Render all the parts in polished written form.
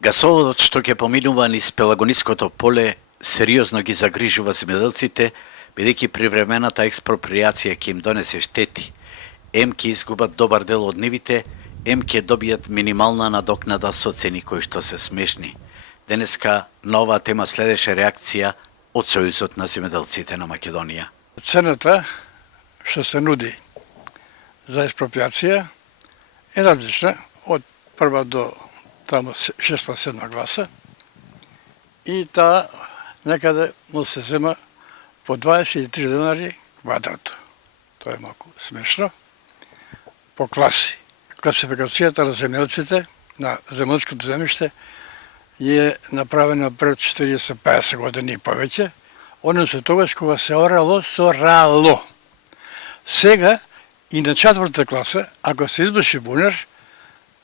Гасоводот што ќе поминува низ Пелагониското поле сериозно ги загрижува земјоделците, бидејќи привремената експроприација ќе им донесе штети. Ем ќе изгубат добар дел од нивите, ем ќе добијат минимална надокнада со цени кои што се смешни. Денеска на оваа тема следеше реакција од Сојузот на земјоделците на Македонија. Цената што се нуди за експроприација е различна од прва до тамо 6-7 гласа и таа некаде му се зема по 23 денари квадрат. Тоа е малку смешно. По класи. Класификацијата на земјоделците на земјоделското земјиште е направена пред 40-50 години и повеќе, односно тогаш кога се орало со рало. Сега и на 4-та класа, ако се избрши бунер,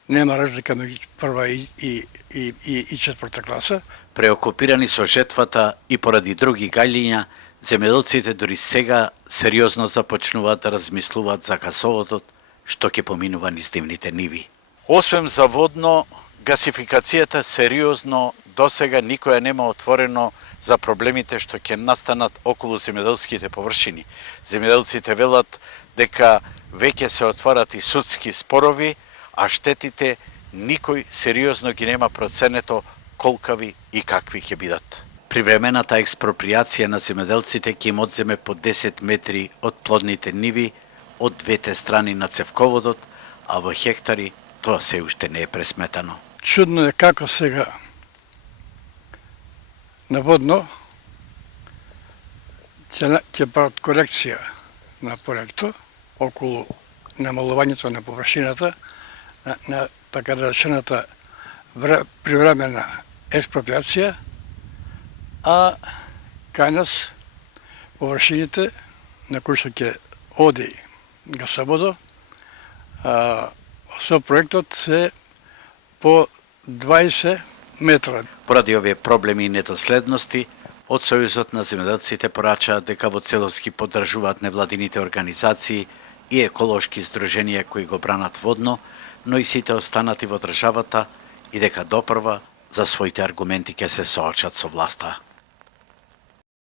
нема разлика меѓу прва и 4-та класа. Преокупирани со жетвата и поради други гајлиња, земјоделците дури сега сериозно започнуваат да размислуваат за гасоводот што ќе поминува низ нивните ниви. Освен за водно, гасификацијата сериозно досега никоја нема отворено за проблемите што ќе настанат околу земјоделските површини. Земјоделците велат дека веќе се отварат и судски спорови, а штетите никој сериозно ги нема проценето колкави и какви ќе бидат. Привремената експроприација на земјоделците ќе им одземе по 10 метри од плодните ниви од двете страни на цевководот, а во хектари тоа се уште не е пресметано. Чудно е како сега наводно ќе прават корекција на проектот околу намалувањето на површината на така речената привремена експроприација, а кај нас површините на кои што ќе оди гасоводот со проектот се по 20 метра. Поради овие проблеми и недоследности, од Сојузот на земјоделците порачаат дека во целост ги поддржуваат невладините организации и еколошки здруженија кои го бранат водно, но и сите останати во државата и дека допрва за своите аргументи ќе се соочат со власта.